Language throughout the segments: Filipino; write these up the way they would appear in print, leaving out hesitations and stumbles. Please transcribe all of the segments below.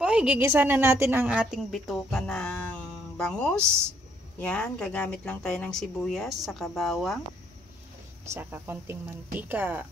Po, gigisa na natin ang ating bituka ng bangus. Yan, gagamit lang tayo ng sibuyas, saka bawang, saka konting mantika.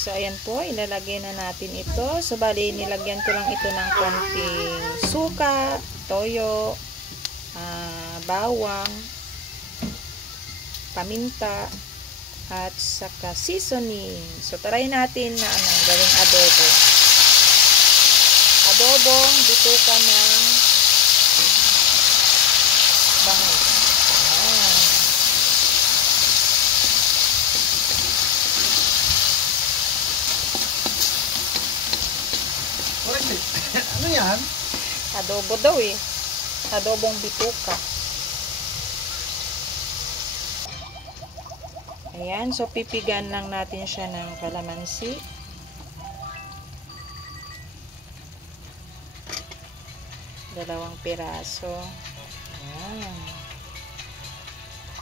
So, ayan po, ilalagay na natin ito. So, bali, nilagyan ko lang ito ng konting suka, toyo, bawang, paminta, at saka seasoning. So, try natin na gawing adobo. Adobong bituka ng bangus. Ano yan? Adobo daw eh. Adobong bituka. Ayan. So, pipigan lang natin siya ng kalamansi. Dalawang piraso. Ayan.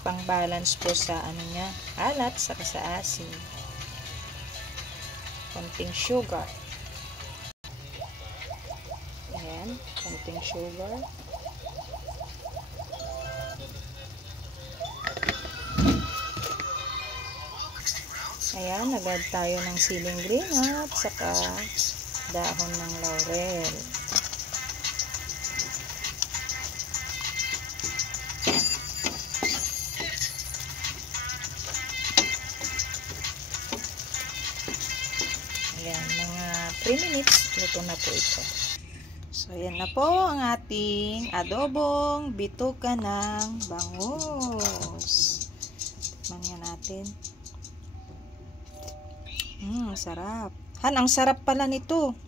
Pang balance po sa ano niya. Alat, saka sa asin. Konting sugar. Ayan, konting sugar. Ayan, nag-add tayo ng siling green at saka dahon ng laurel. Ayan, mga 3 minutes, luto na po ito. So, ayan na po ang ating adobong bituka ng bangus. Tikman nga natin. Sarap. Ang sarap pala nito.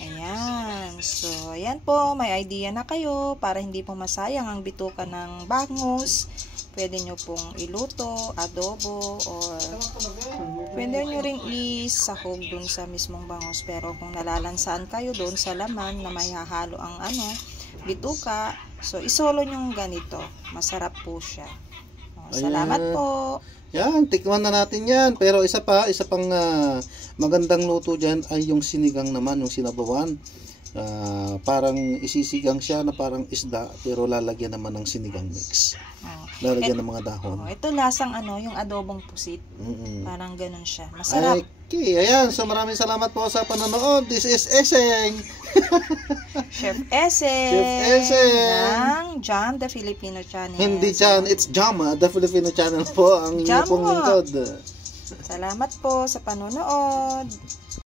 Ayan. So, ayan po. May idea na kayo para hindi po masayang ang bituka ng bangus. Pwede nyo pong iluto, adobo, or pwede nyo ring isahog dun sa mismong bangus. Pero kung nalalansaan kayo dun sa laman na may hahalo ang bituka, so isolo nyo ganito. Masarap po siya. Salamat po. Yan, tikman na natin yan. Pero isa pang magandang luto dyan ay yung sinigang naman, yung sinabawan. Parang isisigang siya na parang isda, pero lalagyan naman ng sinigang mix. Lalagyan ng mga dahon. Ito lasang yung adobong pusit. Parang ganun siya. Masarap. Okay, ayan. So maraming salamat po sa panonood. This is Eseng. Chef Eseng. Chef Eseng. Ng Jam the Filipino Channel. Hindi Jan, it's Jam the Filipino Channel po ang inyong pong lingkod. Salamat po sa panonood.